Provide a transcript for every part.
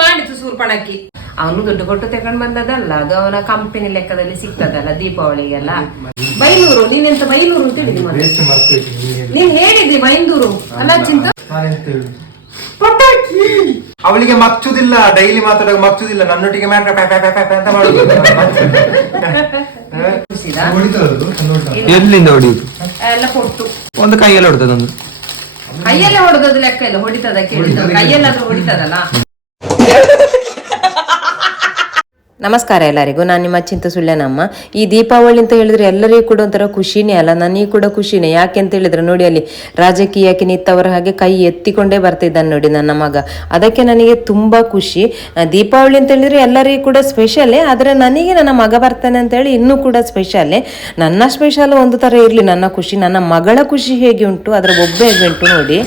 ಮಾಡಿತ್ತು ಸೂರ್ಪಣಕ್ಕಿ. ಅವನು ದುಡ್ಡು ಕೊಟ್ಟು ತಗೊಂಡ್ ಬಂದದಲ್ಲ, ಅದು ಅವನ ಕಂಪನಿ ಲೆಕ್ಕದಲ್ಲಿ ಸಿಗ್ತದಲ್ಲ ದೀಪಾವಳಿಗೆಲ್ಲ. ಬೈಲೂರು, ನೀನೆಂತ ಬೈಲೂರು ಅಂತ ಹೇಳಿದಿ? ನೀನ್ ಹೇಳಿದ್ರಿ ಬೈಂದೂರು ಅಲ್ಲ ಚಿಂತ. ಅವಳಿಗೆ ಮಚ್ಚುದಿಲ್ಲ, ಡೈಲಿ ಮಾತಾಡುವಾಗ ಮಚ್ಚುದಿಲ್ಲ, ನನ್ನೊಟ್ಟಿಗೆ ಅಂತ ಮಾಡುದು. ಎಲ್ಲಿಂದ ಹೊಡಿಯುದು? ಎಲ್ಲ ಕೊಟ್ಟು ಒಂದು ಕೈಯಲ್ಲಿ ಹೊಡೆದದೊಂದು. ಕೈಯಲ್ಲೇ ಹೊಡೆದದ್ದು ಲೆಕ್ಕ ಇಲ್ಲ, ಹೊಡಿತದ ಕೇಳಿದ ಕೈಯಲ್ಲಾದ್ರೂ ಹೊಡಿತದಲ್ಲ. ನಮಸ್ಕಾರ ಎಲ್ಲರಿಗೂ, ನಾನು ನಿಮ್ಮ ಚಿಂತ ಸುಳ್ಳೆನಮ್ಮ. ಈ ದೀಪಾವಳಿ ಅಂತ ಹೇಳಿದ್ರೆ ಎಲ್ಲರಿಗೂ ಕೂಡ ಒಂಥರ ಖುಷಿನೇ ಅಲ್ಲ, ನನಗೂ ಕೂಡ ಖುಷಿನೇ. ಯಾಕೆ ಅಂತ ಹೇಳಿದ್ರೆ ನೋಡಿ, ಅಲ್ಲಿ ರಾಜಕೀಯಕ್ಕೆ ನಿಂತವರ ಹಾಗೆ ಕೈ ಎತ್ತಿಕೊಂಡೇ ಬರ್ತಿದ್ದಾನೆ ನೋಡಿ ನನ್ನ ಮಗ. ಅದಕ್ಕೆ ನನಗೆ ತುಂಬಾ ಖುಷಿ. ದೀಪಾವಳಿ ಅಂತ ಹೇಳಿದ್ರೆ ಎಲ್ಲರಿಗೂ ಕೂಡ ಸ್ಪೆಷಲ್ಲೇ, ಆದರೆ ನನಗೆ ನನ್ನ ಮಗ ಬರ್ತಾನೆ ಅಂತ ಹೇಳಿ ಇನ್ನೂ ಕೂಡ ಸ್ಪೆಷಲ್ಲೇ. ನನ್ನ ಸ್ಪೆಷಲ್ ಒಂದು ಥರ ಇರಲಿ ನನ್ನ ಖುಷಿ, ನನ್ನ ಮಗಳ ಖುಷಿ ಹೇಗೆ ಉಂಟು, ಅದರ ಒಬ್ಬ ಹೇಗೆ ಉಂಟು ನೋಡಿ.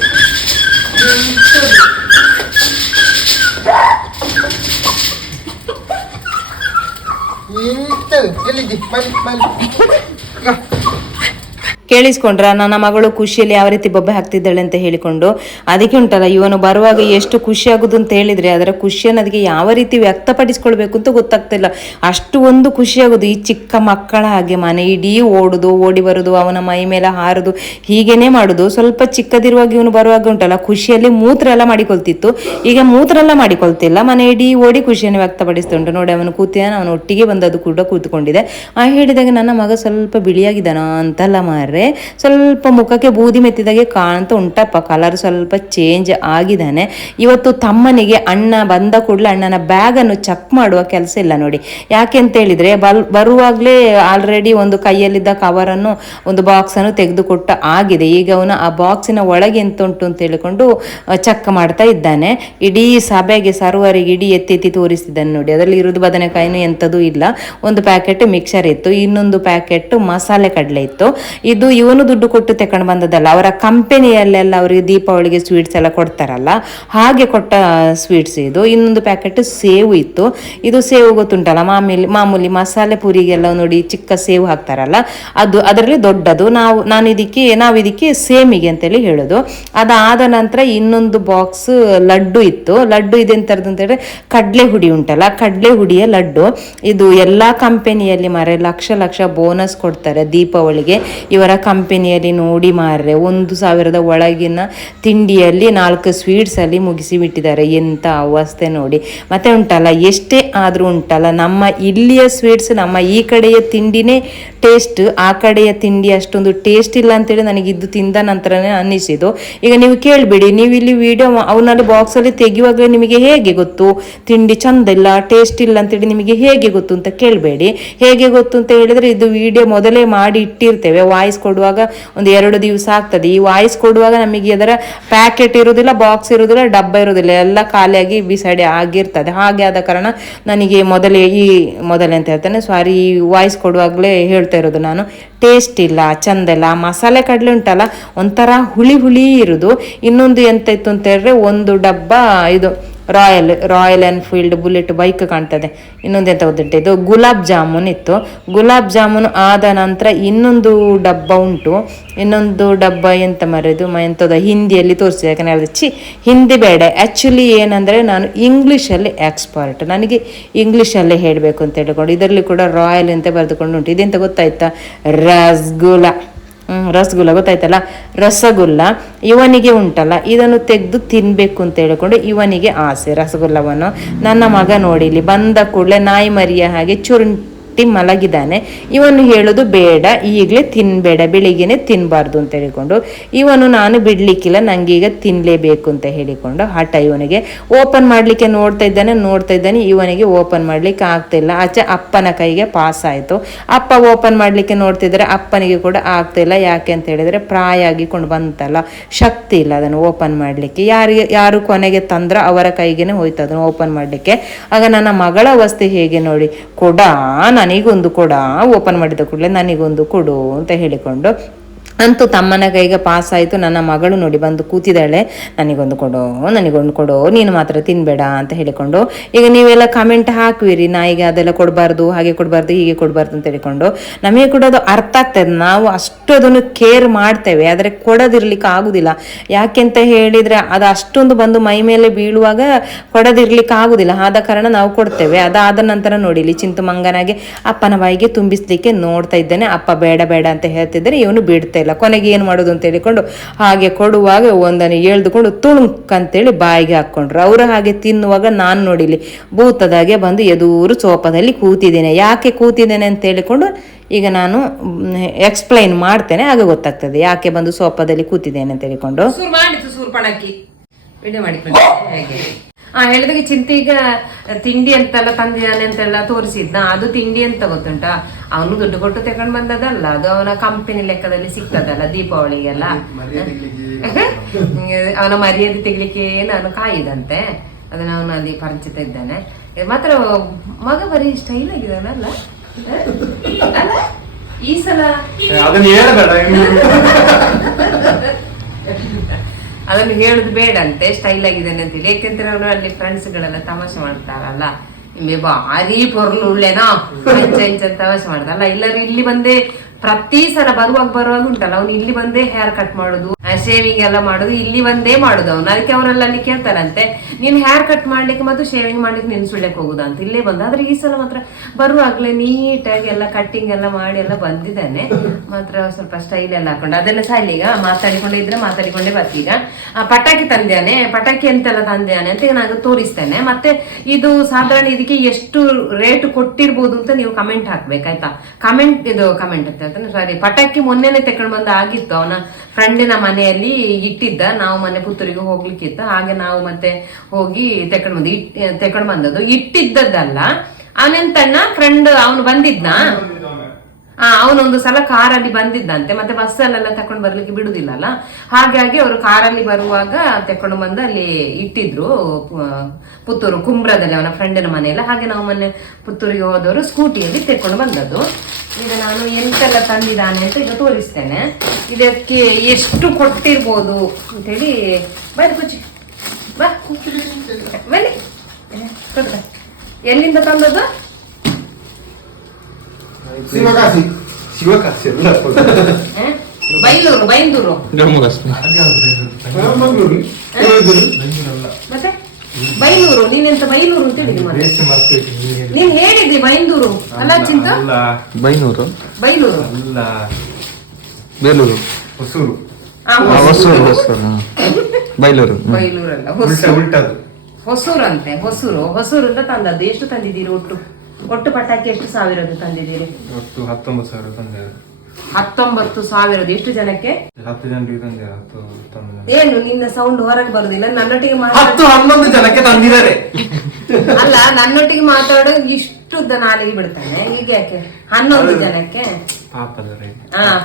ಕೇಳಿಸ್ಕೊಂಡ್ರ ನನ್ನ ಮಗಳು ಖುಷಿಯಲ್ಲಿ ಯಾವ ರೀತಿ ಬೊಬ್ಬೆ ಹಾಕ್ತಿದ್ದಾಳೆ ಅಂತ ಹೇಳಿಕೊಂಡು. ಅದಕ್ಕೆ ಉಂಟಲ್ಲ, ಇವನು ಬರುವಾಗ ಎಷ್ಟು ಖುಷಿ ಆಗುದು ಅಂತ ಹೇಳಿದ್ರೆ ಅದರ ಖುಷಿಯನ್ನು ಅದಕ್ಕೆ ಯಾವ ರೀತಿ ವ್ಯಕ್ತಪಡಿಸ್ಕೊಳ್ಬೇಕು ಅಂತ ಗೊತ್ತಾಗ್ತಿಲ್ಲ. ಅಷ್ಟು ಒಂದು ಖುಷಿ ಆಗುದು. ಈ ಚಿಕ್ಕ ಮಕ್ಕಳ ಹಾಗೆ ಮನೆ ಇಡೀ ಓಡುದು, ಓಡಿ ಬರುದು, ಅವನ ಮೈ ಮೇಲೆ ಹಾರುದು, ಹೀಗೇನೆ ಮಾಡುದು. ಸ್ವಲ್ಪ ಚಿಕ್ಕದಿರುವಾಗ ಇವನು ಬರುವಾಗ ಉಂಟಲ್ಲ ಖುಷಿಯಲ್ಲಿ ಮೂತ್ರ ಎಲ್ಲ ಮಾಡಿಕೊಳ್ತಿತ್ತು. ಈಗ ಮೂತ್ರ ಎಲ್ಲ ಮಾಡಿಕೊಳ್ತಿಲ್ಲ, ಮನೆ ಇಡೀ ಓಡಿ ಖುಷಿಯನ್ನು ವ್ಯಕ್ತಪಡಿಸ್ತುಂಟು ನೋಡಿ. ಅವನು ಕೂತಿದ್ದಾನೆ, ಅವನು ಒಟ್ಟಿಗೆ ಬಂದದ್ದು ಕೂಡ ಕೂತ್ಕೊಂಡಿದೆ. ಹೇಳಿದಾಗ ನನ್ನ ಮಗ ಸ್ವಲ್ಪ ಬಿಳಿಯಾಗಿದ್ದಾನ ಅಂತಲ್ಲ ಮಾರ್ರೆ, ಸ್ವಲ್ಪ ಮುಖಕ್ಕೆ ಬೂದಿ ಮೆತ್ತಿದಾಗೆ ಕಾಣ್ತಾ ಉಂಟಪ್ಪ, ಕಲರ್ ಸ್ವಲ್ಪ ಚೇಂಜ್ ಆಗಿದ್ದಾನೆ. ಇವತ್ತು ತಮ್ಮನಿಗೆ ಅಣ್ಣ ಬಂದ ಕೂಡಲೇ ಅಣ್ಣನ ಬ್ಯಾಗ್ ಅನ್ನು ಚೆಕ್ ಮಾಡುವ ಕೆಲಸ ಇಲ್ಲ ನೋಡಿ. ಯಾಕೆ ಅಂತ ಹೇಳಿದ್ರೆ ಬರುವಾಗ್ಲೇ ಆಲ್ರೆಡಿ ಒಂದು ಕೈಯಲ್ಲಿದ್ದ ಕವರ್ ಅನ್ನು, ಒಂದು ಬಾಕ್ಸ್ ಅನ್ನು ತೆಗೆದುಕೊಟ್ಟ ಆಗಿದೆ. ಈಗ ಅವನು ಆ ಬಾಕ್ಸಿನ ಒಳಗೆ ಎಂತ ಉಂಟು ಅಂತ ಹೇಳಿಕೊಂಡು ಚೆಕ್ ಮಾಡ್ತಾ ಇದ್ದಾನೆ. ಇಡೀ ಸಭೆಗೆ ಸರ್ವರಿಗೆ ಇಡೀ ಎತ್ತಿ ತೋರಿಸ್ತಿದ್ದಾನೆ ನೋಡಿ. ಅದರಲ್ಲಿ ಇರುವುದು ಬದನೆಕಾಯಿನೂ ಎಂಥದ್ದು ಇಲ್ಲ. ಒಂದು ಪ್ಯಾಕೆಟ್ ಮಿಕ್ಸರ್ ಇತ್ತು, ಇನ್ನೊಂದು ಪ್ಯಾಕೆಟ್ ಮಸಾಲೆ ಕಡಲೆ ಇತ್ತು. ಇದು ಇವನು ದುಡ್ಡು ಕೊಟ್ಟು ತಕೊಂಡು ಬಂದದಲ್ಲ, ಅವರ ಕಂಪನಿಯಲ್ಲೆಲ್ಲ ಅವರಿಗೆ ದೀಪಾವಳಿಗೆ ಸ್ವೀಟ್ಸ್ ಎಲ್ಲ ಕೊಡ್ತಾರಲ್ಲ, ಹಾಗೆ ಕೊಟ್ಟ ಸ್ವೀಟ್ಸ್ ಇದು. ಇನ್ನೊಂದು ಪ್ಯಾಕೆಟ್ ಸೇವು ಇತ್ತು. ಇದು ಸೇವು ಗೊತ್ತುಂಟಲ್ಲ, ಮಾಮೂಲಿ ಮಸಾಲೆ ಪೂರಿಗೆಲ್ಲ ನೋಡಿ ಚಿಕ್ಕ ಸೇವು ಹಾಕ್ತಾರಲ್ಲ, ಅದು ಅದರಲ್ಲಿ ದೊಡ್ಡದು. ನಾವು ಇದಕ್ಕೆ ಸೇಮಿಗೆ ಅಂತೇಳಿ ಹೇಳೋದು. ಅದಾದ ನಂತರ ಇನ್ನೊಂದು ಬಾಕ್ಸ್ ಲಡ್ಡು ಇತ್ತು. ಲಡ್ಡು ಇದೆಂತರದ್ದು ಅಂತ ಹೇಳಿದ್ರೆ ಕಡಲೆ ಹುಡಿ ಉಂಟಲ್ಲ, ಕಡಲೆ ಹುಡಿಯ ಲಡ್ಡು. ಇದು ಎಲ್ಲಾ ಕಂಪನಿಯಲ್ಲಿ ಮಾರೆ ಲಕ್ಷ ಲಕ್ಷ ಬೋನಸ್ ಕೊಡ್ತಾರೆ ದೀಪಾವಳಿಗೆ. ಇವರ ಕಂಪನಿಯಲ್ಲಿ ನೋಡಿ ಮಾರ್ರೆ, 1,000 ಒಳಗಿನ ತಿಂಡಿಯಲ್ಲಿ 4 ಸ್ವೀಟ್ಸ್ ಅಲ್ಲಿ ಮುಗಿಸಿ ಬಿಟ್ಟಿದ್ದಾರೆ. ಎಂತ ಅವಸ್ಥೆ ನೋಡಿ. ಮತ್ತೆ ಉಂಟಲ್ಲ, ಎಷ್ಟೇ ಆದ್ರೂ ಉಂಟಲ್ಲ, ನಮ್ಮ ಇಲ್ಲಿಯ ಸ್ವೀಟ್ಸ್, ನಮ್ಮ ಈ ಕಡೆಯ ತಿಂಡಿನೇ ಟೇಸ್ಟ್, ಆ ಕಡೆಯ ತಿಂಡಿ ಅಷ್ಟೊಂದು ಟೇಸ್ಟ್ ಇಲ್ಲ ಅಂತೇಳಿ ನನಗೆ ಇದು ತಿಂದ ನಂತರನೇ ಅನ್ನಿಸಿದ್ದು. ಈಗ ನೀವು ಕೇಳಬೇಡಿ, ನೀವು ಇಲ್ಲಿ ವಿಡಿಯೋ ಅವನಲ್ಲಿ ಬಾಕ್ಸ್ ಅಲ್ಲಿ ತೆಗೆಯುವಾಗಲೇ ನಿಮಗೆ ಹೇಗೆ ಗೊತ್ತು ತಿಂಡಿ ಚಂದ ಇಲ್ಲ, ಟೇಸ್ಟ್ ಇಲ್ಲ ಅಂತೇಳಿ ನಿಮಗೆ ಹೇಗೆ ಗೊತ್ತು ಅಂತ ಕೇಳಬೇಡಿ. ಹೇಗೆ ಗೊತ್ತು ಅಂತ ಹೇಳಿದ್ರೆ, ಇದು ವಿಡಿಯೋ ಮೊದಲೇ ಮಾಡಿ ಇಟ್ಟಿರ್ತೇವೆ. ವಾಯ್ಸ್ ಕೊಡುವಾಗ ಒಂದು 2 ದಿವಸ ಆಗ್ತದೆ. ಈ ವಾಯ್ಸ್ ಕೊಡುವಾಗ ನಮಗೆ ಅದರ ಪ್ಯಾಕೆಟ್ ಇರುವುದಿಲ್ಲ, ಬಾಕ್ಸ್ ಇರುವುದಿಲ್ಲ, ಡಬ್ಬ ಇರುವುದಿಲ್ಲ, ಎಲ್ಲ ಖಾಲಿಯಾಗಿ ಬಿಸಾಡಿ ಆಗಿರ್ತದೆ. ಹಾಗೆ ಆದ ಕಾರಣ ನನಗೆ ಮೊದಲೇ ಅಂತ ಹೇಳ್ತಾನೆ, ಸಾರಿ, ಈ ವಾಯ್ಸ್ ಕೊಡುವಾಗಲೇ ಹೇಳ್ತಾ ಇರೋದು ನಾನು, ಟೇಸ್ಟ್ ಇಲ್ಲ, ಚಂದ ಇಲ್ಲ. ಮಸಾಲೆ ಕಡಲೆ ಉಂಟಲ್ಲ, ಒಂಥರ ಹುಳಿ ಇರುವುದು. ಇನ್ನೊಂದು ಎಂತ ಇತ್ತು ಅಂತ ಹೇಳಿದ್ರೆ, ಒಂದು ಡಬ್ಬ ಇದು ರಾಯಲ್ ಎನ್ಫೀಲ್ಡ್ ಬುಲೆಟ್ ಬೈಕ್ ಕಾಣ್ತದೆ. ಇನ್ನೊಂದು ಎಂತ ಗೊತ್ತುಂಟು, ಇದು ಗುಲಾಬ್ ಜಾಮೂನ್ ಇತ್ತು. ಗುಲಾಬ್ ಜಾಮೂನ್ ಆದ ನಂತರ ಇನ್ನೊಂದು ಡಬ್ಬ ಉಂಟು. ಇನ್ನೊಂದು ಡಬ್ಬ ಎಂತ ಮರೆದು ಎಂಥದ್ದು ಹಿಂದಿಯಲ್ಲಿ ತೋರಿಸಿದೆ. ಯಾಕಂದ್ರೆ ಹೇಳಿದ್ರೆ ಹಿಂದಿ ಬೇಡ, ಆ್ಯಕ್ಚುಲಿ ಏನಂದರೆ ನಾನು ಇಂಗ್ಲೀಷಲ್ಲಿ ಎಕ್ಸ್ಪರ್ಟ್, ನನಗೆ ಇಂಗ್ಲೀಷಲ್ಲೇ ಹೇಳಬೇಕು ಅಂತ ಹೇಳಿಕೊಂಡು ಇದರಲ್ಲಿ ಕೂಡ ರಾಯಲ್ ಅಂತ ಬರೆದುಕೊಂಡು ಉಂಟು. ಇದೆಂತ ಗೊತ್ತಾಯ್ತಾ? ರಸಗುಲ್ಲ ಗೊತ್ತಾಯ್ತಲ್ಲ, ರಸಗುಲ್ಲ. ಇವನಿಗೆ ಉಂಟಲ್ಲ, ಇದನ್ನು ತೆಗೆದು ತಿನ್ಬೇಕು ಅಂತ ಹೇಳಿಕೊಂಡು ಇವನಿಗೆ ಆಸೆ ರಸಗುಲ್ಲವನ್ನು. ನನ್ನ ಮಗ ನೋಡಿ, ಇಲ್ಲಿ ಬಂದ ಕೂಡಲೇ ನಾಯಿ ಮರಿಯ ಹಾಗೆ ಚುರುಂಟಿ ಮಲಗಿದ್ದಾನೆ. ಇವನು ಹೇಳೋದು ಬೇಡ, ಈಗಲೇ ತಿನ್ಬೇಡ, ಬೆಳಿಗ್ಗೆನೆ ತಿನ್ನಬಾರ್ದು ಅಂತ ಹೇಳಿಕೊಂಡು ಇವನು, ನಾನು ಬಿಡ್ಲಿಕ್ಕಿಲ್ಲ, ನಂಗೆ ಈಗ ತಿನ್ನಲೇಬೇಕು ಅಂತ ಹೇಳಿಕೊಂಡು ಹಠ. ಇವನಿಗೆ ಓಪನ್ ಮಾಡಲಿಕ್ಕೆ ನೋಡ್ತಾ ಇದ್ದಾನೆ. ಇವನಿಗೆ ಓಪನ್ ಮಾಡ್ಲಿಕ್ಕೆ ಆಗ್ತಾ ಇಲ್ಲ. ಆಚೆ ಅಪ್ಪನ ಕೈಗೆ ಪಾಸ್ ಆಯಿತು. ಅಪ್ಪ ಓಪನ್ ಮಾಡಲಿಕ್ಕೆ ನೋಡ್ತಿದ್ದಾರೆ, ಅಪ್ಪನಿಗೆ ಕೂಡ ಆಗ್ತಾ ಇಲ್ಲ. ಯಾಕೆ ಅಂತ ಹೇಳಿದ್ರೆ ಪ್ರಾಯ ಆಗಿಕೊಂಡು ಬಂತಲ್ಲ, ಶಕ್ತಿ ಇಲ್ಲ ಅದನ್ನು ಓಪನ್ ಮಾಡಲಿಕ್ಕೆ. ಯಾರು ಕೊನೆಗೆ ತಂದ್ರ ಅವರ ಕೈಗೆನೆ ಹೋಯ್ತು ಅದನ್ನು ಓಪನ್ ಮಾಡಲಿಕ್ಕೆ. ಆಗ ನನ್ನ ಮಗಳ ಅವಸ್ಥೆ ಹೇಗೆ ನೋಡಿ, ನನಗೊಂದು ಕೊಡ, ಓಪನ್ ಮಾಡಿದ ಕೂಡಲೇ ನನಗೊಂದು ಕೊಡು ಅಂತ ಹೇಳಿಕೊಂಡು ಅಂತೂ ತಮ್ಮನ ಕೈಗೆ ಪಾಸ್ ಆಯಿತು. ನನ್ನ ಮಗಳು ನೋಡಿ ಬಂದು ಕೂತಿದ್ದಾಳೆ, ನನಗೊಂದು ಕೊಡೋ ನೀನು ಮಾತ್ರ ತಿನ್ಬೇಡ ಅಂತ ಹೇಳಿಕೊಂಡು. ಈಗ ನೀವೆಲ್ಲ ಕಮೆಂಟ್ ಹಾಕುವಿರಿ, ನಾಯಿಗೆ ಅದೆಲ್ಲ ಕೊಡಬಾರ್ದು, ಹಾಗೆ ಕೊಡಬಾರ್ದು, ಹೀಗೆ ಕೊಡಬಾರ್ದು ಅಂತ ಹೇಳಿಕೊಂಡು. ನಮಗೆ ಕೂಡ ಅದು ಅರ್ಥ ಆಗ್ತದೆ, ನಾವು ಅಷ್ಟು ಅದನ್ನು ಕೇರ್ ಮಾಡ್ತೇವೆ, ಆದರೆ ಕೊಡೋದಿರ್ಲಿಕ್ಕೆ ಆಗುದಿಲ್ಲ. ಯಾಕೆಂತ ಹೇಳಿದರೆ ಅದು ಅಷ್ಟೊಂದು ಬಂದು ಮೈ ಮೇಲೆ ಬೀಳುವಾಗ ಕೊಡೋದಿರ್ಲಿಕ್ಕೆ ಆಗುದಿಲ್ಲ. ಆದ ಕಾರಣ ನಾವು ಕೊಡ್ತೇವೆ. ಅದಾದ ನಂತರ ನೋಡಿ ಇಲ್ಲಿ ಚಿಂತು ಮಂಗನಾಗೆ ಅಪ್ಪನ ಬಾಯಿಗೆ ತುಂಬಿಸ್ಲಿಕ್ಕೆ ನೋಡ್ತಾ ಇದ್ದೇನೆ. ಅಪ್ಪ ಬೇಡ ಬೇಡ ಅಂತ ಹೇಳ್ತಿದ್ದಾರೆ, ಇವನು ಬಿಡ್ತಾ ಇಲ್ಲ. ಕೊನೆಗೆ ಏನು ಮಾಡೋದು ಅಂತ ಹೇಳಿಕೊಂಡು ಹಾಗೆ ಕೊಡುವಾಗ ಒಂದನ್ನು ಎಳ್ದುಕೊಂಡು ತುಣುಕ್ ಅಂತೇಳಿ ಬಾಯಿಗೆ ಹಾಕ್ಕೊಂಡ್ರು. ಅವರು ಹಾಗೆ ತಿನ್ನುವಾಗ ನಾನು ನೋಡಿಲಿ ಭೂತದಾಗೆ ಬಂದು ಎದುರು ಸೋಫಾದಲ್ಲಿ ಕೂತಿದ್ದೇನೆ. ಯಾಕೆ ಕೂತಿದ್ದೇನೆ ಅಂತ ಹೇಳಿಕೊಂಡು ಈಗ ನಾನು ಎಕ್ಸ್ಪ್ಲೈನ್ ಮಾಡ್ತೇನೆ, ಆಗ ಗೊತ್ತಾಗ್ತದೆ ಯಾಕೆ ಬಂದು ಸೋಫಾದಲ್ಲಿ ಕೂತಿದ್ದೇನೆ ಅಂತ ಹೇಳಿಕೊಂಡು. ಸೂರ್ಪಣಕ್ಕಿ ವಿಡಿಯೋ ಮಾಡಿಕೊಂಡು ಹೇಗೆ ಹೇಳಿದಾಗೆ ಚಿಂತೆ ಈಗ ತಿಂಡಿ ಅಂತೆಲ್ಲ ತಂದಿದ್ದಾನೆ ಅಂತೆಲ್ಲ ತೋರಿಸಿದ್ನ, ಅದು ತಿಂಡಿ ಅಂತ ಗೊತ್ತುಂಟಾ, ಅವನು ದುಡ್ಡು ಕೊಟ್ಟು ತಗೊಂಡ್ ಬಂದದಲ್ಲ, ಅದು ಅವನ ಕಂಪನಿ ಲೆಕ್ಕದಲ್ಲಿ ಸಿಗ್ತದಲ್ಲ ದೀಪಾವಳಿಗೆಲ್ಲ. ಅವನ ಮರ್ಯಾದೆ ತೆಗಿಲಿಕ್ಕೆ ನಾನು ಕಾಯಿದಂತೆ, ಅದನ್ನ ಅವನು ಅಲ್ಲಿ ಪರಿಚಿತ ಇದ್ದಾನೆ. ಮಾತ್ರ ಮಗ ಬರೀ ಸ್ಟೈಲ್ ಆಗಿದಾನಲ್ಲ ಅಲ್ಲ ಈ ಸಲ. ಅದನ್ನು ಹೇಳುದು ಬೇಡ ಅಂತೆ, ಸ್ಟೈಲ್ ಆಗಿದ್ದಾನೆ ಅಂತೇಳಿ. ಯಾಕೆಂದ್ರೆ ಅವನು ಅಲ್ಲಿ ಫ್ರೆಂಡ್ಸ್ ಗಳೆಲ್ಲ ತಮಾಷೆ ಮಾಡ್ತಾರಲ್ಲ, ನಿಮಗೆ ಭಾರಿ ಪೊರ್ಲು ಉಳ್ಳೆನಾ ಇಂಚ ತಮಾಷೆ ಮಾಡ್ತಾರಲ್ಲ. ಇಲ್ಲರೂ ಇಲ್ಲಿ ಬಂದೇ ಪ್ರತಿ ಸಲ ಬರುವಾಗ ಉಂಟಲ್ಲ, ಅವ್ನು ಇಲ್ಲಿ ಬಂದೇ ಹೇರ್ ಕಟ್ ಮಾಡೋದು, ಶೇವಿಂಗ್ ಎಲ್ಲ ಮಾಡೋದು, ಇಲ್ಲಿ ಬಂದೇ ಮಾಡುದು ಅವನು. ಅದಕ್ಕೆ ಅವರೆಲ್ಲ ಅಲ್ಲಿ ಕೇಳ್ತಾರಂತೆ, ನೀನ್ ಹೇರ್ ಕಟ್ ಮಾಡ್ಲಿಕ್ಕೆ ಮತ್ತು ಶೇವಿಂಗ್ ಮಾಡ್ಲಿಕ್ಕೆ ನೀನ್ ಸುಳ್ಯಕ್ಕೆ ಹೋಗುದ ಅಂತ ಇಲ್ಲೇ ಬಂದ. ಆದ್ರೆ ಈ ಸಲ ಮಾತ್ರ ಬರುವಾಗ್ಲೇ ನೀಟಾಗಿ ಎಲ್ಲ ಕಟ್ಟಿಂಗ್ ಎಲ್ಲ ಮಾಡಿ ಎಲ್ಲ ಬಂದಿದ್ದಾನೆ. ಮಾತ್ರ ಸ್ವಲ್ಪ ಸ್ಟೈಲ್ ಎಲ್ಲ ಹಾಕೊಂಡು ಅದೆಲ್ಲ ಸಾಯ್ಲಿ. ಈಗ ಮಾತಾಡಿಕೊಂಡೇ ಬರ್ತೀಗ. ಪಟಾಕಿ ತಂದ್ಯಾನೆ, ಪಟಾಕಿ ಅಂತೆಲ್ಲ ತಂದ್ಯಾನೆ ಅಂತ ನಾನು ತೋರಿಸ್ತೇನೆ. ಮತ್ತೆ ಇದು ಸಾಧಾರಣ ಇದಕ್ಕೆ ಎಷ್ಟು ರೇಟ್ ಕೊಟ್ಟಿರ್ಬೋದು ಅಂತ ನೀವು ಕಮೆಂಟ್ ಹಾಕ್ಬೇಕಾಯ್ತಾ. ಕಮೆಂಟ್ ಅಂತ ಸಾರಿ, ಪಟಾಕಿ ಮೊನ್ನೆನೆ ತಕೊಂಡ್ ಬಂದ ಆಗಿತ್ತು, ಅವನ ಫ್ರೆಂಡಿನ ಮನೆಯಲ್ಲಿ ಇಟ್ಟಿದ್ದ. ನಾವು ಮೊನ್ನೆ ಪುತ್ತೂರಿಗೆ ಹೋಗ್ಲಿಕ್ಕಿತ್ತು, ಹಾಗೆ ನಾವು ಮತ್ತೆ ಹೋಗಿ ತಕೊಂಡ್ ಬಂದದ್ದು. ಇಟ್ಟಿದ್ದದ್ದಲ್ಲ, ಅವನೆಂತಣ್ಣ ಫ್ರೆಂಡ್ ಅವನು ಬಂದಿದ್ನ, ಅವನೊಂದು ಸಲ ಕಾರಲ್ಲಿ ಬಂದಿದ್ದಂತೆ, ಮತ್ತೆ ಬಸ್ಸಲ್ಲೆಲ್ಲ ತಕೊಂಡ್ ಬರ್ಲಿಕ್ಕೆ ಬಿಡುದಿಲ್ಲಲ್ಲ, ಹಾಗಾಗಿ ಅವರು ಕಾರಲ್ಲಿ ಬರುವಾಗ ತಕೊಂಡು ಬಂದು ಅಲ್ಲಿ ಇಟ್ಟಿದ್ರು ಪುತ್ತೂರು ಕುಂಬ್ರದಲ್ಲಿ ಅವನ ಫ್ರೆಂಡಿನ ಮನೆಯಲ್ಲ. ಹಾಗೆ ನಾವು ಮೊನ್ನೆ ಪುತ್ತೂರಿಗೆ ಹೋದವರು ಸ್ಕೂಟಿಯಲ್ಲಿ ತೆಕೊಂಡು ಬಂದದ್ದು. ಈಗ ನಾನು ಎಂತೆಲ್ಲ ತಂದಿದ್ದಾನೆ ಅಂತ ಈಗ ತೋರಿಸ್ತೇನೆ. ಇದಕ್ಕೆ ಎಷ್ಟು ಕೊಟ್ಟಿರ್ಬೋದು ಅಂತೇಳಿ. ಬನ್ನಿ ಕುಚ್ಚಿ ಬಾ, ಬನ್ನಿ. ಎಲ್ಲಿಂದ ತಂದದ್ದು? ಬೈಂದೂರು ಮತ್ತೆ ಬೈಲೂರು. ನೀನೆಂತ ಬೈಲೂರು ಅಂತ ಹೇಳಿದ್ವಿ, ನೀನ್ ಹೇಳಿದ್ರಿ ಬೈಂದೂರು ಅಲ್ಲ ಚಿಂತ? ಬೈಲೂರು ಬೇಲೂರು ಹೊಸೂರು ಬೈಲೂರಲ್ಲ ಹೊಸೂರಂತೆ. ಹೊಸೂರು ಅಂತ ತಂದದ್ದು. ಎಷ್ಟು ತಂದಿದ್ದೀರಿ ಒಟ್ಟು ಪಟಾಕಿ ಎಷ್ಟು ಸಾವಿರದ್ದು ತಂದಿದ್ದೀರಿ? 19,000 ತಂದೆ. 19,000. ಎಷ್ಟು ಜನಕ್ಕೆ? 10 ಜನರಿಗೆ ತಂದೆ. ಏನು ನಿನ್ನ ಸೌಂಡ್ ಹೊರಗೆ ಬರುದಿಲ್ಲ? ನನ್ನೊಟ್ಟಿಗೆ 11 ಜನಕ್ಕೆ ತಂದಿದ್ದಾರೆ. ಅಲ್ಲ, ನನ್ನೊಟ್ಟಿಗೆ ಮಾತಾಡೋ ಇಷ್ಟು ನಾಲಿಗೆ ಬಿಡ್ತಾನೆ. ಈಗ ಯಾಕೆ 11 ಜನಕ್ಕೆ?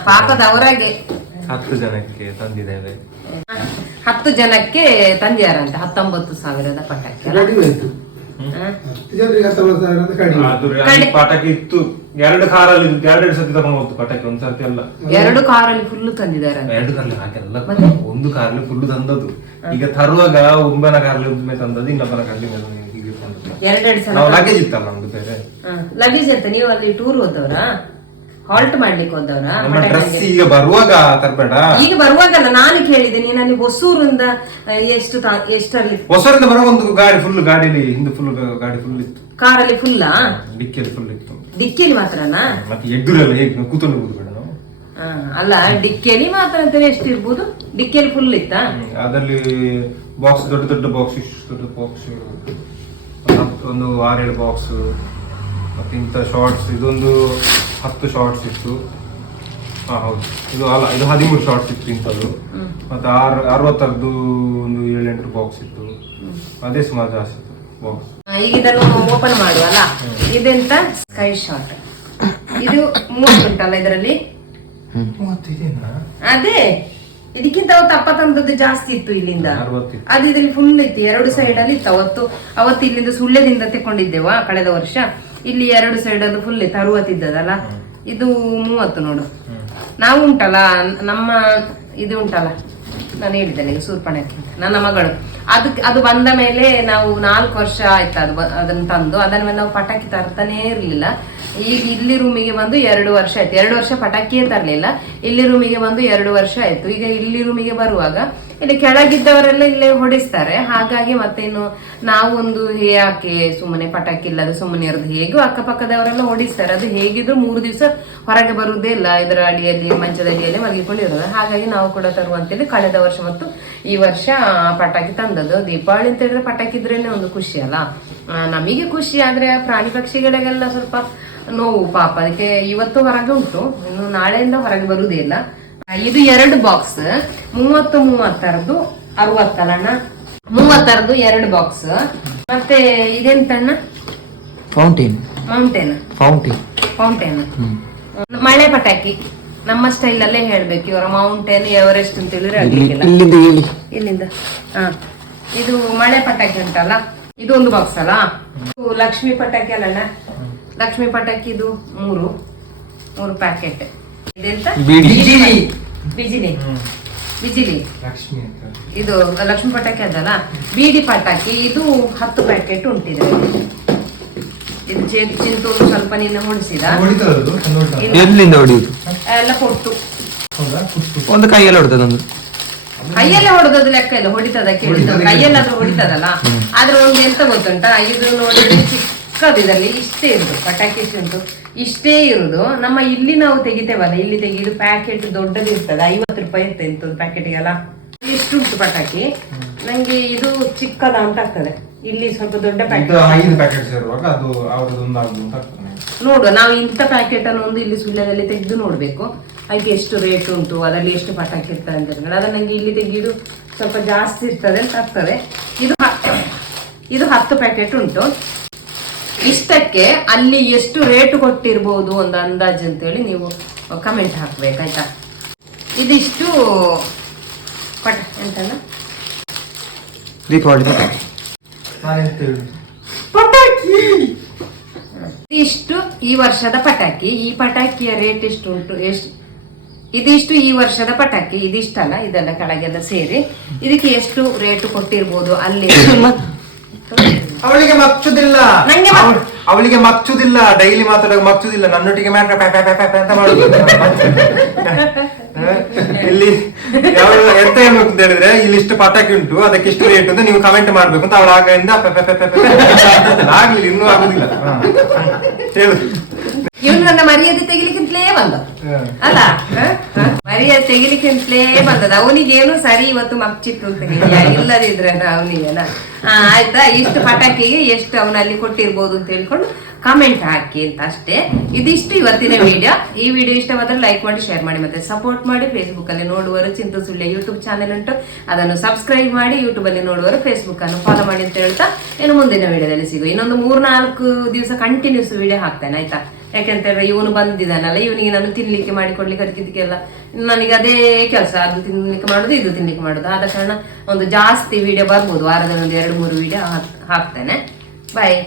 ಪಾಪದವರಾಗೆ 10 ಜನಕ್ಕೆ ತಂದಿದ್ದೇವೆ. 10 ಜನಕ್ಕೆ ತಂದಿಯಾರಂತೆ 19,000 ಪಟಾಕಿ. ಪಟಾಕಿ ಇತ್ತು 2 ಕಾರಲ್ಲಿ, 2 ಸತಿ ತಗೊಂಡು ಹೋಗ್ತು ಪಟಾಕಿ. ಒಂದ್ ಸರ್ತಿ ಅಲ್ಲ, 2 ಕಾರಲ್ಲಿ ಫುಲ್ ತಂದಿದ್ದಾರೆ. 2 ಕಾರಲ್ಲಿ ಹಾಗೆಲ್ಲ, ಒಂದು ಕಾರಲ್ಲಿ ಫುಲ್ ತಂದದ್ದು. ಈಗ ತರುವಾಗ ಒಂಬನ ಕಾರಲ್ಲಿ ಒಮ್ಮೆ ತಂದದ್ದು, ಇನ್ನೊಬ್ಬನ ಕಾರಲ್ಲಿ ಹೀಗೆ ತಂದದ್ದು. 2 ಸಲ ಲಗೇಜ್ ಇತ್ತಲ್ಲ ನಮ್ದು ಬೇರೆ. ಲಗೇಜ್ ಇತ್ತ. ನೀವು ಅಲ್ಲಿ ಟೂರ್ ಹೋದವ್ರಾ, ಹಾಲ್ಟ್ ಮಾಡ್ಲಿಕ್ಕೆ ಹೋದವ್ರಾ? ಈಗ ಬರುವಾಗ ತರಬೇಡ. ಈಗ ಬರುವಾಗಲ್ಲ, ನಾನು ಕೇಳಿದೆ. ನೀನು ಅಲ್ಲಿ ಹೊಸೂರಿಂದ ಎಷ್ಟರಲ್ಲಿ? ಹೊಸೂರಿಂದ ಬರುವ ಒಂದು ಗಾಡಿ ಫುಲ್, ಗಾಡಿಲಿ ಹಿಂದೆ ಫುಲ್ ಗಾಡಿ ಫುಲ್ ಇತ್ತು. ಕಾರಲ್ಲಿ ಫುಲ್ಲ? ಡಿಕ್ಕಿಯಲ್ಲಿ ಫುಲ್ ಇತ್ತು. ಡಿಕ್ಕಿಯಲ್ಲಿ ಮಾತ್ರನಾ? ಮತ್ತೆ ಎಗ್ಗುರೆಲ್ಲ ಹೇಗೆ ಕೂತ್ಕೊಂಡು ಹೋಗುದು ನಾವು? ಅಲ್ಲ, ಡಿಕ್ಕಿಯಲ್ಲಿ ಮಾತ್ರ ಅಂತ ಎಷ್ಟಿರ್ಬೋದು? ಡಿಕ್ಕಿಯಲ್ಲಿ ಫುಲ್ ಇತ್ತ? ಅದರಲ್ಲಿ ಬಾಕ್ಸ್, ದೊಡ್ಡ ಬಾಕ್ಸ್, ಇಷ್ಟು ದೊಡ್ಡ ಬಾಕ್ಸ್, ಒಂದು 6-7 ಬಾಕ್ಸ್. ಮತ್ತೆ ಇಂಥ ಶಾರ್ಟ್ಸ್, ಇದೊಂದು 10 ಶಾರ್ಟ್ಸ್ ಇತ್ತು. ಹೌದು, ಇದು ಅಲ್ಲ, ಇದು 13 ಶಾರ್ಟ್ಸ್ ಇತ್ತು ಇಂಥದ್ದು. ಮತ್ತೆ 60 ಒಂದು 7-8 ಬಾಕ್ಸ್ ಇತ್ತು. ಅದೇ ಸುಮಾರು ಜಾಸ್ತಿ ಇತ್ತು ಬಾಕ್ಸ್. ಈಗ ಇದನ್ನು ಓಪನ್ ಮಾಡುವಲ್ಲ, ಇದೆಂತ ಸ್ಕೈ ಶಾರ್ಟ್. ಇದು 30 ಉಂಟಲ್ಲ ಇದರಲ್ಲಿ? 30 ಅದೇ, ಇದಕ್ಕಿಂತ ಅವತ್ತು ತಂದದ್ದು ಜಾಸ್ತಿ ಇತ್ತು ಇಲ್ಲಿಂದ. ಅದು ಇದರಲ್ಲಿ ಫುಲ್ ಇತ್ತು, 2 ಸೈಡ್ ಅಲ್ಲಿ ಇತ್ತು. ಅವತ್ತು ಇಲ್ಲಿಂದ ಸುಳ್ಯದಿಂದ ತಕೊಂಡಿದ್ದೇವಾ ಕಳೆದ ವರ್ಷ. ಇಲ್ಲಿ 2 ಸೈಡ್ ಅದು ಫುಲ್ ಇತ್ತು, 60 ಇದ್ದದಲ್ಲ. ಇದು 30 ನೋಡು. ನಾವು ಉಂಟಲ್ಲ ನಮ್ಮ ಇದು ಉಂಟಲ್ಲ, ನಾನು ಹೇಳಿದ್ದೇನೆ ಈಗ ಸೂರ್ಪಣಕ್ಕೆ ನನ್ನ ಮಗಳು, ಅದು ಬಂದ ಮೇಲೆ ನಾವು 4 ವರ್ಷ ಆಯ್ತು ಅದನ್ನ ತಂದು. ಅದನ್ನ ಮೇಲೆ ನಾವು ಪಟಾಕಿ ತರ್ತಾನೆ ಇರ್ಲಿಲ್ಲ. ಈಗ ಇಲ್ಲಿ ರೂಮಿಗೆ ಬಂದು 2 ವರ್ಷ ಆಯ್ತು. 2 ವರ್ಷ ಪಟಾಕಿಯೇ ತರ್ಲಿಲ್ಲ. ಇಲ್ಲಿ ರೂಮಿಗೆ ಬಂದು 2 ವರ್ಷ ಆಯ್ತು. ಈಗ ಇಲ್ಲಿ ರೂಮಿಗೆ ಬರುವಾಗ ಇಲ್ಲಿ ಕೆಳಗಿದ್ದವರೆಲ್ಲ ಇಲ್ಲೇ ಹೊಡಿಸ್ತಾರೆ. ಹಾಗಾಗಿ ಮತ್ತೆ ಇನ್ನು ನಾವೊಂದು ಯಾಕೆ ಸುಮ್ಮನೆ ಪಟಾಕಿ ಇಲ್ಲದೆ ಸುಮ್ಮನೆ ಇರೋದು, ಹೇಗೂ ಅಕ್ಕಪಕ್ಕದವರೆಲ್ಲ ಹೊಡಿಸ್ತಾರೆ. ಅದು ಹೇಗಿದ್ರು 3 ದಿವಸ ಹೊರಗೆ ಬರುವುದೇ ಇಲ್ಲ, ಇದರ ಅಡಿಯಲ್ಲಿ ಮಂಚದ ಅಡಿಯಲ್ಲಿ ಮಲಗಿಕೊಂಡಿರೋದು. ಹಾಗಾಗಿ ನಾವು ಕೂಡ ತರುವಂತೇಳಿ ಕಳೆದ ವರ್ಷ ಮತ್ತು ಈ ವರ್ಷ ಪಟಾಕಿ ತಂದದ್ದು. ದೀಪಾವಳಿ ಅಂತ ಹೇಳಿದ್ರೆ ಪಟಾಕಿ ಇದ್ರೇನೆ ಒಂದು ಖುಷಿ ಅಲ್ಲ, ನಮಗೆ ಖುಷಿ. ಆದ್ರೆ ಪ್ರಾಣಿ ಪಕ್ಷಿಗಳಿಗೆಲ್ಲ ಸ್ವಲ್ಪ ನೋವು ಪಾಪ. ಅದಕ್ಕೆ ಇವತ್ತು ಹೊರಗೆ ಉಂಟು, ಇನ್ನು ನಾಳೆಯಿಂದ ಹೊರಗೆ ಬರುವುದೇ ಇಲ್ಲ. ಇದು 2 ಬಾಕ್ಸ್ 30-30 60 ಅಣ್ಣ, 30 2 ಬಾಕ್ಸ್. ಮತ್ತೆ ಇದೆಂತಣ್ಣ, ಫೌಂಟೇನ್ ಮಳೆ ಪಟಾಕಿ ನಮ್ಮ ಸ್ಟೈಲ್ ಅಲ್ಲೇ ಹೇಳ್ಬೇಕು. ಇವರ ಮೌಂಟೇನ್ ಎವರೆಸ್ಟ್ ಅಂತ ಹೇಳಿದ್ರೆ ಇಲ್ಲಿಂದ ಇದು ಮಳೆ ಪಟಾಕಿ ಉಂಟಲ್ಲ, ಇದು 1 ಬಾಕ್ಸ್ ಅಲ್ಲ. ಲಕ್ಷ್ಮಿ ಪಟಾಕಿ ಅಲ್ಲಣ್ಣ, ಲಕ್ಷ್ಮಿ ಪಟಾಕಿ ಇದು 3 ಪ್ಯಾಕೆಟ್. ಇದೆಂತ ಬಿಜಿಲಿ ಇದು ಲಕ್ಷ್ಮಿ ಪಟಾಕಿ ಅದಲ್ಲ. ಬೀಡಿ ಪಟಾಕಿ ಇದು 10 ಪ್ಯಾಕೆಟ್ ಉಂಟಿದೆ. ಇದು ಚಿಂತು ಸ್ವಲ್ಪ ನಿನ್ನ ಹೊಡಿಸಿದ ಎಲ್ಲಿಂದ ಹೊಡಿಯುದು ಎಲ್ಲ ಕೊಟ್ಟು ಒಂದು ಕೈಯಲ್ಲಿ ಹೊಡೆದೊಂದು ಕೈಯಲ್ಲೇ ಹೊಡೆದದ್ದು ಲೆಕ್ಕ ಇಲ್ಲ, ಹೊಡಿತದ ಕೇಳಿದ ಕೈಯಲ್ಲಾದ್ರೂ ಹೊಡಿತದಲ್ಲ. ಆದ್ರೆ ಒಂದು ಎಂತ ಗೊತ್ತುಂಟಾ, ಇದು ನೋಡಿದ್ರೆ ಚಿಕ್ಕದಿದಲ್ಲಿ ಇಷ್ಟೇ ಇರುದು ಪಟಾಕಿ, ಎಷ್ಟು ಉಂಟು ಇಷ್ಟೇ ಇರುದು. ನಮ್ಮ ಇಲ್ಲಿ ನಾವು ತೆಗಿತೇವಲ್ಲ, ಇಲ್ಲಿ ತೆಗೆದು ಪ್ಯಾಕೆಟ್ ದೊಡ್ಡದು ಇರ್ತದೆ, 50 ರೂಪಾಯಿ ಇರ್ತದೆ ಇಂಥದ್ದು ಪ್ಯಾಕೆಟಿಗೆಲ್ಲ. ಇಷ್ಟುಂಟು ಪಟಾಕಿ. ನಂಗೆ ಇದು ಚಿಕ್ಕದ ಅಂತ ಆಗ್ತದೆ. ಇಲ್ಲಿ ಸ್ವಲ್ಪ ದೊಡ್ಡ ಪ್ಯಾಕೆಟ್ ನೋಡುವ, ನಾವು ಇಂಥ ಪ್ಯಾಕೆಟ್ ಅನ್ನು ಒಂದು ಇಲ್ಲಿ ಸುಳ್ಯದಲ್ಲಿ ತೆಗೆದು ನೋಡ್ಬೇಕು ಅದಕ್ಕೆ ಎಷ್ಟು ರೇಟ್ ಉಂಟು, ಅದರಲ್ಲಿ ಎಷ್ಟು ಪಟಾಕಿ ಇರ್ತದೆ ಅಂತ ಹೇಳಿ. ಅದ ನಂಗೆ ಇಲ್ಲಿ ತೆಗೆದು ಸ್ವಲ್ಪ ಜಾಸ್ತಿ ಇರ್ತದೆ ಅಂತ ಆಗ್ತದೆ. ಇದು 10 ಪ್ಯಾಕೆಟ್ ಉಂಟು. ಇಷ್ಟಕ್ಕೆ ಅಲ್ಲಿ ಎಷ್ಟು ರೇಟ್ ಕೊಟ್ಟಿರ್ಬೋದು ಒಂದು ಅಂದಾಜು ಅಂತೇಳಿ ನೀವು ಕಮೆಂಟ್ ಹಾಕ್ಬೇಕಾಯ್ತಾ. ಇದಿಷ್ಟು ಎಂತಲ್ಲ ದೀಪಾವಳಿ ಪಟಾಕಿ, ಇಷ್ಟು ಈ ವರ್ಷದ ಪಟಾಕಿ. ಈ ಪಟಾಕಿಯ ರೇಟ್ ಎಷ್ಟು ಉಂಟು, ಇದಿಷ್ಟು ಈ ವರ್ಷದ ಪಟಾಕಿ. ಇದಿಷ್ಟಲ್ಲ, ಇದೆಲ್ಲ ಕೆಳಗೆಲ್ಲ ಸೇರಿ ಇದಕ್ಕೆ ಎಷ್ಟು ರೇಟ್ ಕೊಟ್ಟಿರ್ಬೋದು ಅಲ್ಲಿ. ಅವಳಿಗೆ ಮಚ್ಚುದಿಲ್ಲ, ಡೈಲಿ ಮಾತಾಡುವಾಗ ಮಚ್ಚುದಿಲ್ಲ, ನನ್ನೊಟ್ಟಿಗೆ ಅಂತ ಮಾಡುದು. ಇಲ್ಲಿ ಎಂತ ಹೇಳ್ಬೇಕು ಅಂತ ಹೇಳಿದ್ರೆ, ಇಲ್ಲಿ ಇಷ್ಟು ಪಟಾಕಿ ಉಂಟು, ಅದಕ್ಕೆ ಇಷ್ಟು ರೇಟ್ ಅಂತ ನೀವು ಕಮೆಂಟ್ ಮಾಡ್ಬೇಕು ಅಂತ ಅವಳ ಆಗಿಂದ ಆಗ್ಲಿಲ್ಲ, ಇನ್ನೂ ಆಗುದಿಲ್ಲ ಹೇಳು. ಇವನು ನನ್ನ ಮರ್ಯಾದೆ ತೆಗಿಲಿಕ್ಕಿಂತಲೇ ಬಂದ ಅಲ್ಲ, ಮರ್ಯಾದೆ ತೆಗಿಲಿಕ್ಕಿಂತಲೇ ಬಂದದ. ಅವನಿಗೇನು ಸರಿ ಇವತ್ತು ಮಚ್ಚಿತ್ತು ಅಂತ ಇಲ್ಲದಿದ್ರೆ ಅವನಿಗೆನ ಆಯ್ತಾ. ಇಷ್ಟು ಪಟಾಕಿಗೆ ಎಷ್ಟು ಅವನಲ್ಲಿ ಕೊಟ್ಟಿರ್ಬೋದು ಅಂತ ಹೇಳ್ಕೊಂಡು ಕಮೆಂಟ್ ಹಾಕಿ ಅಂತ ಅಷ್ಟೇ. ಇದಿಷ್ಟು ಇವತ್ತಿನ ವಿಡಿಯೋ. ಈ ವಿಡಿಯೋ ಇಷ್ಟವಾದ್ರೆ ಲೈಕ್ ಮಾಡಿ, ಶೇರ್ ಮಾಡಿ, ಮತ್ತೆ ಸಪೋರ್ಟ್ ಮಾಡಿ. ಫೇಸ್ಬುಕ್ ಅಲ್ಲಿ ನೋಡುವವರು ಚಿಂತು ಸುಳ್ಯ ಯೂಟ್ಯೂಬ್ ಚಾನೆಲ್ ಉಂಟು, ಅದನ್ನು ಸಬ್ಸ್ಕ್ರೈಬ್ ಮಾಡಿ. ಯೂಟ್ಯೂಬ್ ಅಲ್ಲಿ ನೋಡುವವರು ಫೇಸ್ಬುಕ್ ಅನ್ನು ಫಾಲೋ ಮಾಡಿ ಅಂತ ಹೇಳ್ತಾ ಇನ್ನು ಮುಂದಿನ ವಿಡಿಯೋದಲ್ಲಿ ಸಿಗುವ. ಇನ್ನೊಂದು 3-4 ದಿವಸ ಕಂಟಿನ್ಯೂಸ್ ವಿಡಿಯೋ ಹಾಕ್ತೇನೆ ಆಯ್ತಾ. ಯಾಕೆಂತಂದ್ರೆ ಇವನು ಬಂದಿದ್ದಾನಲ್ಲ, ಇವನಿಗೆ ನಾನು ತಿನ್ಲಿಕ್ಕೆ ಮಾಡಿಕೊಡ್ಲಿಕ್ಕೆ ಅದಕ್ಕಿದಕ್ಕೆಲ್ಲ ನನಗೆ ಅದೇ ಕೆಲಸ, ಅದು ತಿನ್ಲಿಕ್ಕೆ ಮಾಡುದು ಇದು ತಿನ್ಲಿಕ್ಕೆ ಮಾಡುದು. ಆದ ಕಾರಣ ಒಂದು ಜಾಸ್ತಿ ವಿಡಿಯೋ ಬರ್ಬೋದು, ವಾರದಲ್ಲಿ ಒಂದು 2-3 ವಿಡಿಯೋ ಹಾಕ್ತೇನೆ. ಬಾಯ್.